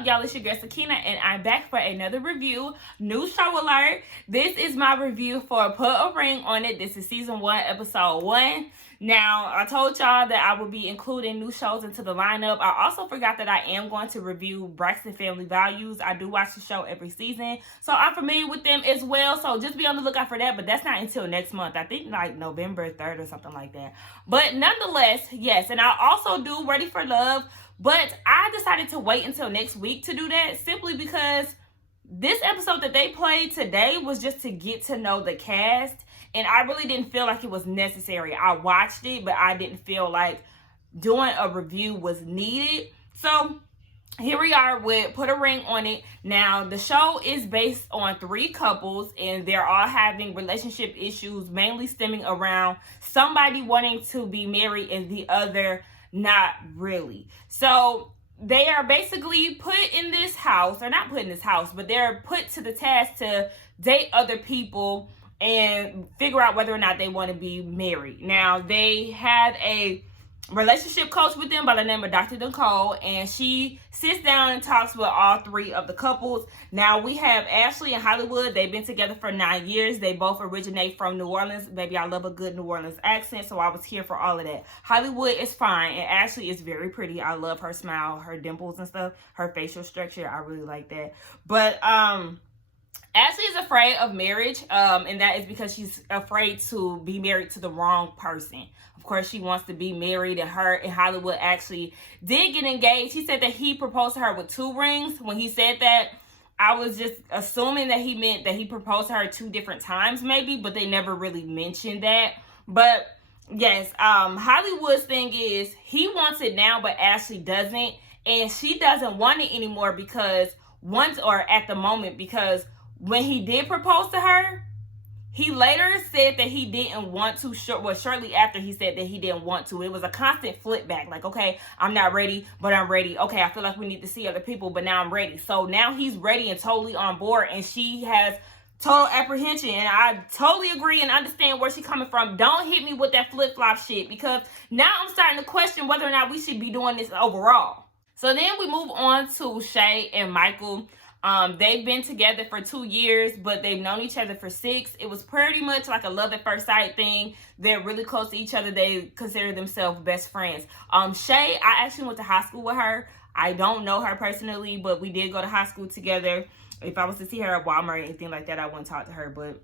up, y'all? It's your girl Sakina, and I'm back for another review. New show alert. This is my review for Put a Ring on It. This is season 1, episode 1. Now, I told y'all that I would be including new shows into the lineup. I also forgot that I am going to review Braxton Family Values. I do watch the show every season, so I'm familiar with them as well. So just be on the lookout for that, but that's not until next month. I think like November 3rd or something like that. But nonetheless, yes, and I also do Ready for Love. But I decided to wait until next week to do that simply because this episode that they played today was just to get to know the cast. And I really didn't feel like it was necessary. I watched it, but I didn't feel like doing a review was needed. So here we are with Put a Ring on It. Now, the show is based on 3 couples, and they're all having relationship issues, mainly stemming around somebody wanting to be married and the other not really. So they are basically put in this house, or not put in this house, but they're put to the task to date other people and figure out whether or not they want to be married. Now, they had a relationship coach with them by the name of Dr. Nicole, and she sits down and talks with all 3 of the couples. Now, we have Ashley and Hollywood. They've been together for 9 years. They both originate from New Orleans. Baby, I love a good New Orleans accent, so I was here for all of that. Hollywood is fine, and Ashley is very pretty. I love her smile, her dimples and stuff, her facial structure. I really like that. But Ashley is afraid of marriage, and that is because she's afraid to be married to the wrong person. Of course, she wants to be married, and her and Hollywood actually did get engaged. He said that he proposed to her with 2 rings. When he said that, I was just assuming that he meant that he proposed to her 2 different times maybe, but they never really mentioned that. But yes, Hollywood's thing is he wants it now, but Ashley doesn't, and she doesn't want it anymore because at the moment, because when he did propose to her, he later said that he didn't want to. Shortly after he said that he didn't want to. It was a constant flip back. Like, okay, I'm not ready, but I'm ready. Okay, I feel like we need to see other people, but now I'm ready. So now he's ready and totally on board, and she has total apprehension. And I totally agree and understand where she's coming from. Don't hit me with that flip-flop shit, because now I'm starting to question whether or not we should be doing this overall. So then we move on to Shay and Michael. They've been together for 2 years, but they've known each other for 6. It was pretty much like a love at first sight thing. They're really close to each other. They consider themselves best friends. Shay, I actually went to high school with her. I don't know her personally, but we did go to high school together. If I was to see her at Walmart or anything like that, I wouldn't talk to her, but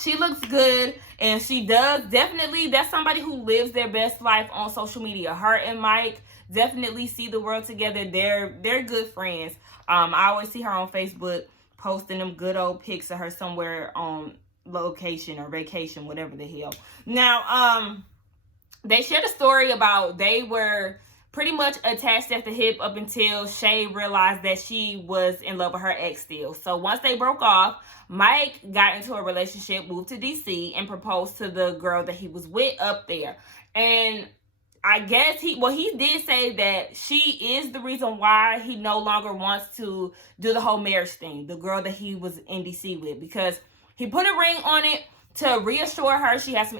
she looks good, and she does definitely, that's somebody who lives their best life on social media. Her and Mike definitely see the world together. They're good friends. I always see her on Facebook posting them good old pics of her somewhere on location or vacation, whatever the hell. Now, they shared a story about they were pretty much attached at the hip up until Shay realized that she was in love with her ex still. So once they broke off, Mike got into a relationship, moved to DC, and proposed to the girl that he was with up there. And I guess he did say that she is the reason why he no longer wants to do the whole marriage thing, the girl that he was in DC with, because he put a ring on it to reassure her she has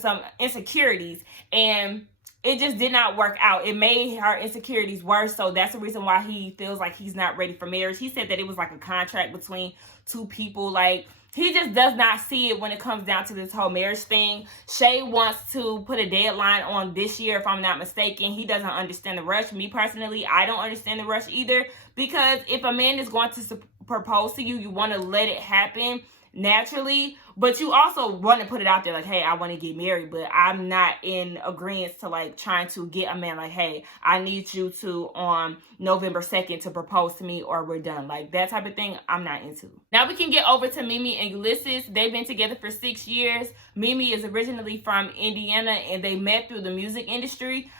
some insecurities, and it just did not work out. It made her insecurities worse, so that's the reason why he feels like he's not ready for marriage. He said that it was like a contract between 2 people, like he just does not see it when it comes down to this whole marriage thing. Shay wants to put a deadline on this year, if I'm not mistaken. He doesn't understand the rush. Me personally, I don't understand the rush either, because if a man is going to propose to you, you want to let it happen naturally, but you also want to put it out there like, hey, I want to get married, but I'm not in agreement to like trying to get a man like, hey, I need you to on November 2nd to propose to me or we're done. Like that type of thing, I'm not into. Now we can get over to Mimi and Ulysses. They've been together for 6 years. Mimi is originally from Indiana, and they met through the music industry.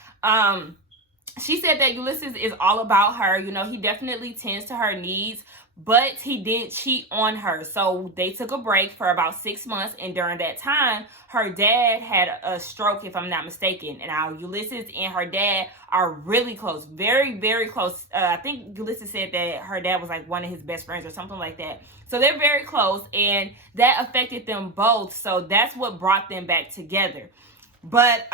She said that Ulysses is all about her. You know, he definitely tends to her needs, but he did cheat on her. So they took a break for about 6 months, and during that time, her dad had a stroke, if I'm not mistaken. And now Ulysses and her dad are really close, very, very close. I think Ulysses said that her dad was like one of his best friends or something like that. So they're very close, and that affected them both. So that's what brought them back together. But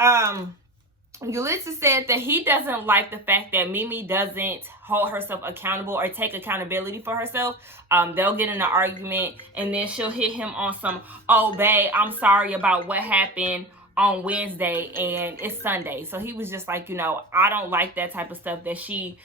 Ulysses said that he doesn't like the fact that Mimi doesn't hold herself accountable or take accountability for herself. They'll get in an argument and then she'll hit him on some, oh, babe, I'm sorry about what happened on Wednesday and it's Sunday. So he was just like, I don't like that type of stuff, that she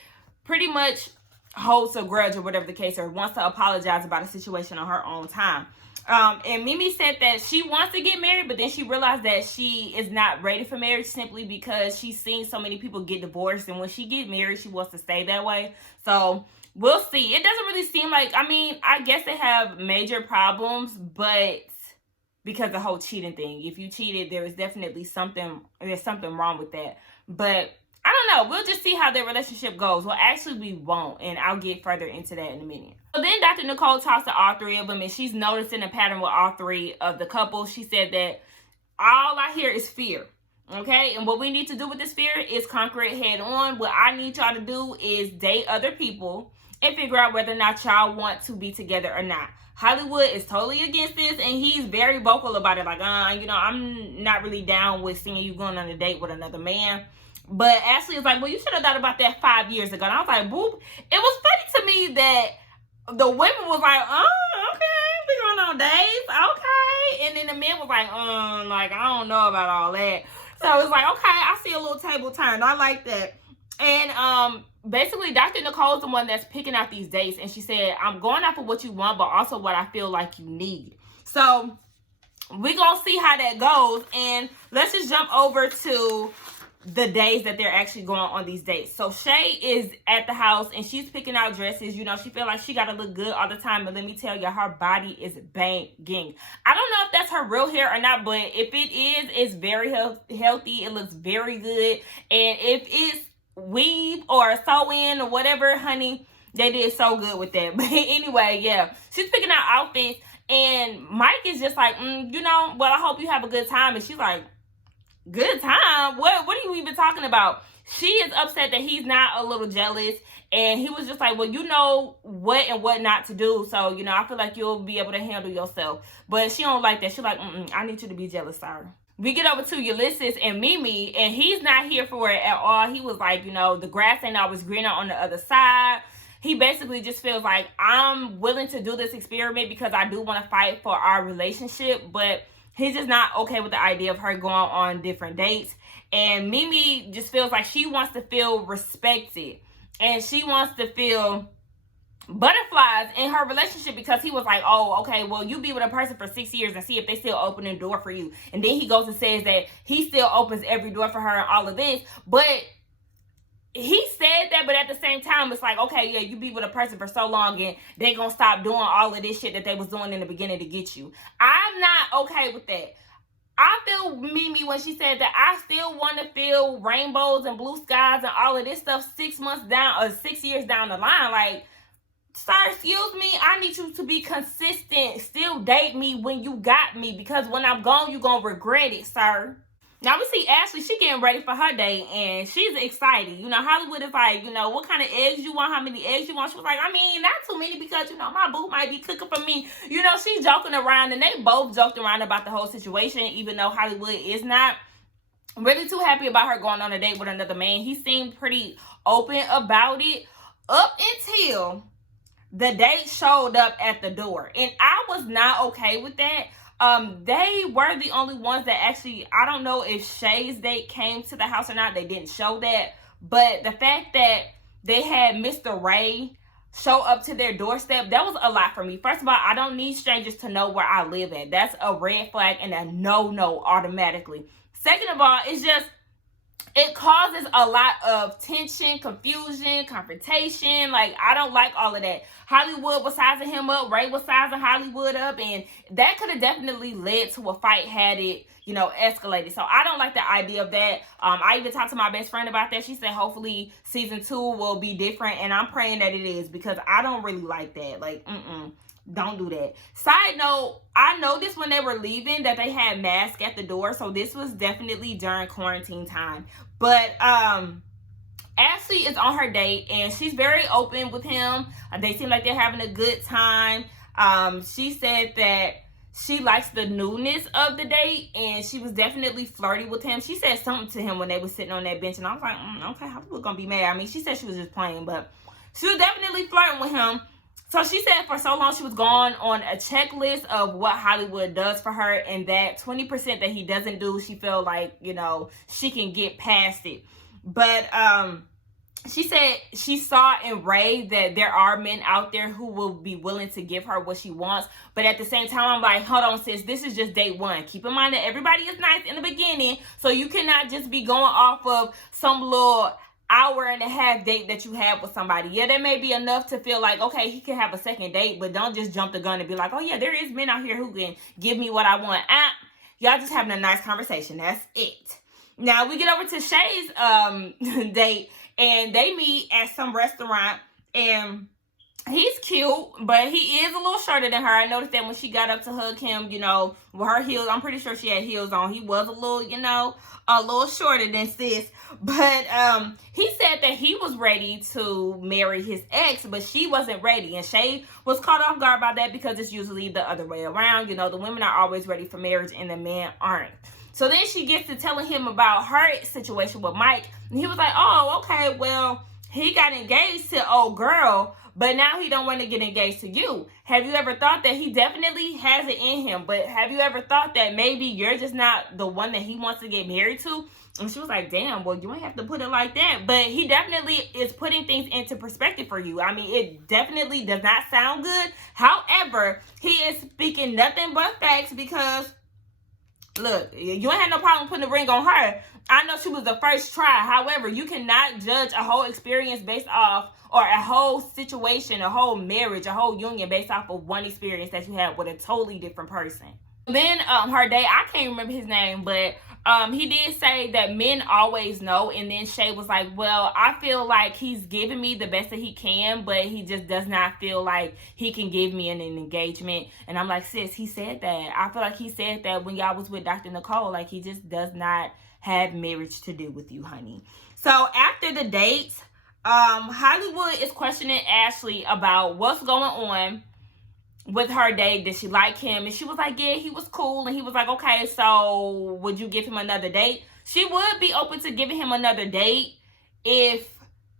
pretty much holds a grudge or whatever the case, or wants to apologize about a situation on her own time. And Mimi said that she wants to get married, but then she realized that she is not ready for marriage simply because she's seen so many people get divorced. And when she get married, she wants to stay that way. So we'll see. It doesn't really seem like, I guess they have major problems, but because the whole cheating thing, if you cheated, there is definitely something wrong with that. But I don't know. We'll just see how their relationship goes. Well, actually, we won't. And I'll get further into that in a minute. So then Dr. Nicole talks to all three of them, and she's noticing a pattern with all three of the couple. She said that all I hear is fear. Okay? And what we need to do with this fear is conquer it head on. What I need y'all to do is date other people and figure out whether or not y'all want to be together or not. Hollywood is totally against this, and he's very vocal about it. Like, I'm not really down with seeing you going on a date with another man. But Ashley was like, well, you should have thought about that 5 years ago. And I was like, boop. It was funny to me that the women was like, oh, okay, we going on dates, okay. And then the men was like, I don't know about all that. So it's like, okay, I see a little table turned. I like that. And basically, Dr. Nicole's the one that's picking out these dates. And she said, I'm going off of what you want, but also what I feel like you need. So we're going to see how that goes. And let's just jump over to the days that they're actually going on these dates. So Shay is at the house and she's picking out dresses. She feel like she got to look good all the time. But let me tell you, her body is banging. I don't know if that's her real hair or not, but if it is, it's very healthy. It looks very good. And if it's weave or sew-in or whatever, honey, they did so good with that. But anyway, yeah, she's picking out outfits. And Mike is just like, well, I hope you have a good time. And she's like, good time? What are you even talking about? She is upset that he's not a little jealous. And he was just like, well, you know what and what not to do. So, I feel like you'll be able to handle yourself. But she don't like that. She's like, I need you to be jealous, sir. We get over to Ulysses and Mimi, and he's not here for it at all. He was like, the grass ain't always greener on the other side. He basically just feels like, I'm willing to do this experiment because I do want to fight for our relationship, but he's just not okay with the idea of her going on different dates. And Mimi just feels like she wants to feel respected. And she wants to feel butterflies in her relationship because he was like, oh, okay, well, you be with a person for 6 years and see if they still open the door for you. And then he goes and says that he still opens every door for her and all of this. But he said that, but at the same time, it's like, okay, yeah, you be with a person for so long and they gonna stop doing all of this shit that they was doing in the beginning to get you. I'm not okay with that. I feel Mimi when she said that I still want to feel rainbows and blue skies and all of this stuff 6 months down or 6 years down the line. Like, sir, excuse me, I need you to be consistent. Still date me when you got me, because when I'm gone, you gonna regret it, sir. Now we see Ashley, she getting ready for her date, and she's excited. Hollywood is like, what kind of eggs you want, how many eggs you want. She was like, not too many because, my boo might be cooking for me. She's joking around, and they both joked around about the whole situation, even though Hollywood is not really too happy about her going on a date with another man. He seemed pretty open about it up until the date showed up at the door. And I was not okay with that. They were the only ones that actually, I don't know if Shay's date came to the house or not. They didn't show that. But the fact that they had Mr. Ray show up to their doorstep, that was a lot for me. First of all, I don't need strangers to know where I live at. That's a red flag and a no automatically. Second of all, it's just, it causes a lot of tension, confusion, confrontation. Like, I don't like all of that. Hollywood was sizing him up. Ray was sizing Hollywood up. And that could have definitely led to a fight had it, escalated. So I don't like the idea of that. I even talked to my best friend about that. She said hopefully season 2 will be different. And I'm praying that it is, because I don't really like that. Like, don't do that. Side note, I noticed when they were leaving that they had masks at the door. So this was definitely during quarantine time. But Ashley is on her date and she's very open with him. They seem like they're having a good time. She said that she likes the newness of the date, and she was definitely flirty with him. She said something to him when they were sitting on that bench, and I was like, okay, Hollywood gonna be mad. I mean, she said she was just playing, but she was definitely flirting with him. So she said for so long she was going on a checklist of what Hollywood does for her, and that 20% that he doesn't do, she felt like, you know, she can get past it. But she said she saw in Ray that there are men out there who will be willing to give her what she wants. But at the same time, I'm like, hold on, sis, this is just date one. Keep in mind that everybody is nice in the beginning, so you cannot just be going off of some little hour-and-a-half date that you have with somebody. Yeah, that may be enough to feel like, okay, he can have a second date, but don't just jump the gun and be like, oh yeah, there is men out here who can give me what I want. Y'all just having a nice conversation. That's it. Now we get over to Shay's date, and they meet at some restaurant, and he's cute, but he is a little shorter than her. I noticed that when she got up to hug him, you know, with her heels, I'm pretty sure she had heels on. He was a little, you know, a little shorter than sis. But he said that he was ready to marry his ex, but she wasn't ready. And Shay was caught off guard by that because it's usually the other way around. You know, the women are always ready for marriage and the men aren't. So then she gets to telling him about her situation with Mike. And he was like, oh, okay, well, he got engaged to old girl, but now he don't want to get engaged to you. Have you ever thought that he definitely has it in him, but have you ever thought that maybe you're just not the one that he wants to get married to? And she was like, damn, well, you ain't have to put it like that. But he definitely is putting things into perspective for you. I mean, it definitely does not sound good. However, he is speaking nothing but facts because, look, you ain't had no problem putting a ring on her. I know she was the first try. However, you cannot judge a whole experience based off, or a whole situation, a whole marriage, a whole union based off of one experience that you had with a totally different person. Then her date, I can't remember his name, but he did say that men always know. And then Shay was like, well, I feel like he's giving me the best that he can, but he just does not feel like he can give me an engagement. And I'm like, sis, he said that. I feel like he said that when y'all was with Dr. Nicole. Like, he just does not have marriage to do with you, honey. So after the dates, Hollywood is questioning Ashley about what's going on with her date. Did she like him? And she was like, yeah, he was cool. And he was like, okay, so would you give him another date? She would be open to giving him another date if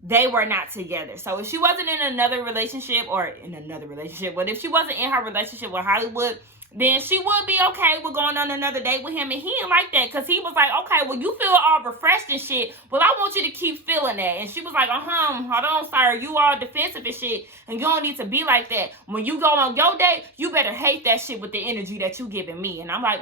they were not together. So if she wasn't in another relationship, but if she wasn't in her relationship with Hollywood, then she would be okay with going on another date with him. And he didn't like that because he was like, okay, well, you feel all refreshed and shit. Well, I want you to keep feeling that. And she was like, hold on, sir. You all defensive and shit. And you don't need to be like that. When you go on your date, you better hate that shit with the energy that you giving me. And I'm like,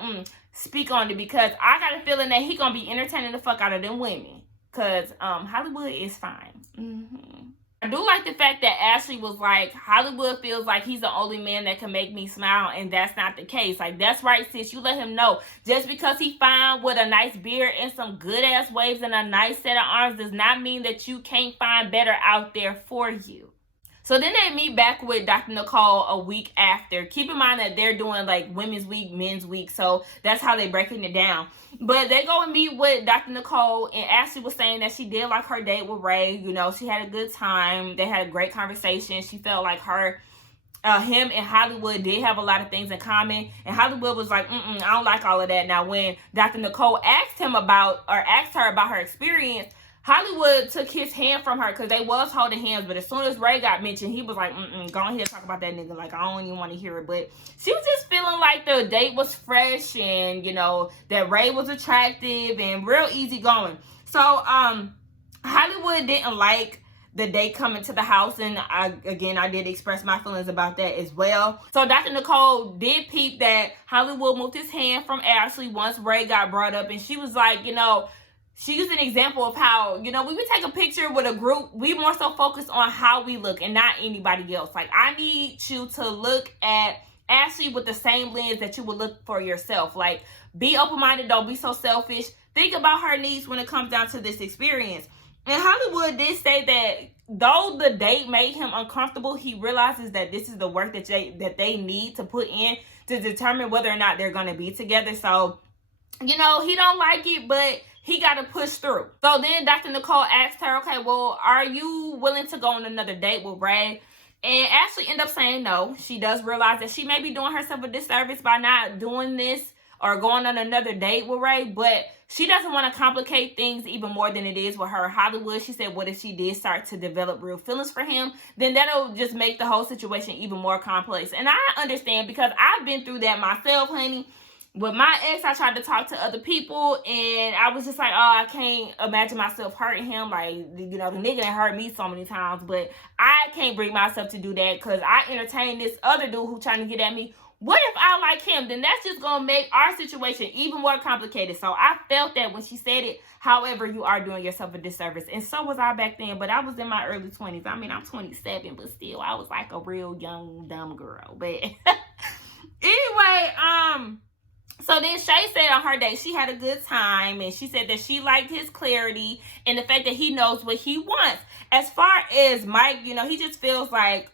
speak on it, because I got a feeling that he gonna be entertaining the fuck out of them women. Because Hollywood is fine. I do like the fact that Ashley was like, Hollywood feels like he's the only man that can make me smile, and that's not the case. Like, that's right, sis. You let him know. Just because he fine with a nice beard and some good-ass waves and a nice set of arms does not mean that you can't find better out there for you. So then they meet back with Dr. Nicole a week after. Keep in mind that they're doing like women's week, men's week. So that's how they're breaking it down. But they go and meet with Dr. Nicole, and Ashley was saying that she did like her date with Ray. You know, she had a good time. They had a great conversation. She felt like him and Hollywood did have a lot of things in common. And Hollywood was like, I don't like all of that. Now, when Dr. Nicole asked her about her experience, Hollywood took his hand from her because they was holding hands. But as soon as Ray got mentioned, he was like, go on here, talk about that nigga. Like, I don't even want to hear it. But she was just feeling like the date was fresh, and, you know, that Ray was attractive and real easy going. So, Hollywood didn't like the date coming to the house. And I did express my feelings about that as well. So Dr. Nicole did peep that Hollywood moved his hand from Ashley once Ray got brought up. And she was like, you know, she used an example of how, you know, when we take a picture with a group, we more so focus on how we look and not anybody else. Like, I need you to look at Ashley with the same lens that you would look for yourself. Like, be open-minded. Don't be so selfish. Think about her needs when it comes down to this experience. And Hollywood did say that though the date made him uncomfortable, he realizes that this is the work that they need to put in to determine whether or not they're going to be together. So, you know, he don't like it, but he got to push through. So then Dr. Nicole asked her, okay, well, are you willing to go on another date with Ray? And Ashley ended up saying no. She does realize that she may be doing herself a disservice by not doing this or going on another date with Ray, but she doesn't want to complicate things even more than it is with her Hollywood. She said, what if she did start to develop real feelings for him? Then that'll just make the whole situation even more complex. And I understand, because I've been through that myself, honey. With my ex, I tried to talk to other people, and I was just like, oh, I can't imagine myself hurting him. Like, you know, the nigga that hurt me so many times, but I can't bring myself to do that because I entertained this other dude who trying to get at me. What if I like him? Then that's just going to make our situation even more complicated. So I felt that when she said it. However, you are doing yourself a disservice. And so was I back then, but I was in my early 20s. I mean, I'm 27, but still, I was like a real young, dumb girl. But anyway, so then Shay said on her date she had a good time, and she said that she liked his clarity and the fact that he knows what he wants. As far as Mike, you know, he just feels like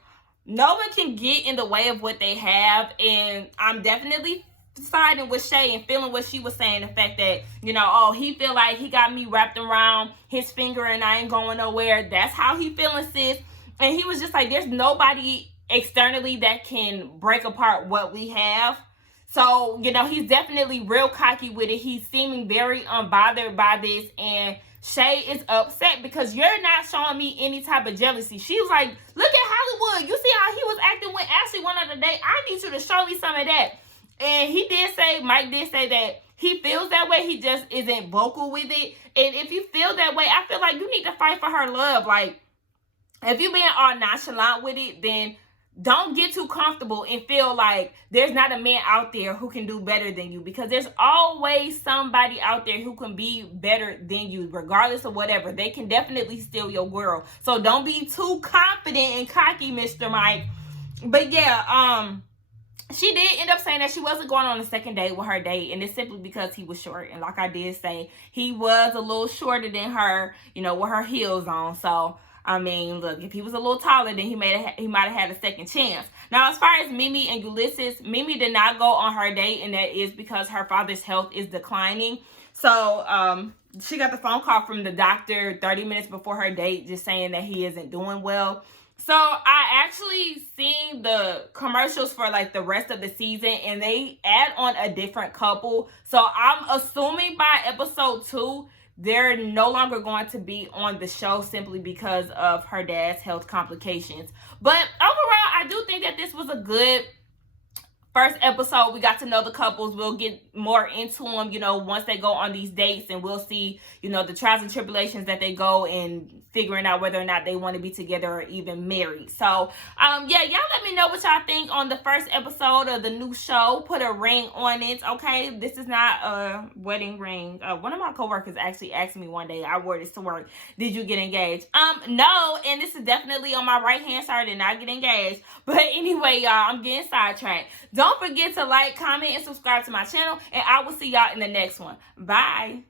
no one can get in the way of what they have, and I'm definitely siding with Shay and feeling what she was saying, the fact that, you know, oh, he feel like he got me wrapped around his finger and I ain't going nowhere. That's how he feeling, sis. And he was just like, there's nobody externally that can break apart what we have. So, you know, he's definitely real cocky with it. He's seeming very unbothered by this. And Shay is upset because you're not showing me any type of jealousy. She was like, look at Hollywood. You see how he was acting when Ashley went on a date? I need you to show me some of that. And he did say, Mike did say that he feels that way. He just isn't vocal with it. And if you feel that way, I feel like you need to fight for her love. Like, if you're being all nonchalant with it, then don't get too comfortable and feel like there's not a man out there who can do better than you, because there's always somebody out there who can be better than you, regardless of whatever. They can definitely steal your girl. So don't be too confident and cocky, Mr. Mike. But yeah, she did end up saying that she wasn't going on a second date with her date, and it's simply because he was short. And like I did say, he was a little shorter than her, you know, with her heels on. So I mean, look, if he was a little taller, then he might have had a second chance. Now, as far as Mimi and Ulysses, Mimi did not go on her date, and that is because her father's health is declining. So she got the phone call from the doctor 30 minutes before her date, just saying that he isn't doing well. So I actually seen the commercials for like the rest of the season, and they add on a different couple. So I'm assuming by episode 2, they're no longer going to be on the show simply because of her dad's health complications. But overall, I do think that this was a good first episode. We got to know the couples. We'll get more into them, you know, once they go on these dates, and we'll see, you know, the trials and tribulations that they go in figuring out whether or not they want to be together or even married. So, yeah, y'all let me know what y'all think on the first episode of the new show, Put a Ring on It, okay? This is not a wedding ring. One of my coworkers actually asked me one day, I wore this to work, did you get engaged? No, and this is definitely on my right-hand side, did not get engaged. But anyway, y'all, I'm getting sidetracked. Don't forget to like, comment, and subscribe to my channel, and I will see y'all in the next one. Bye.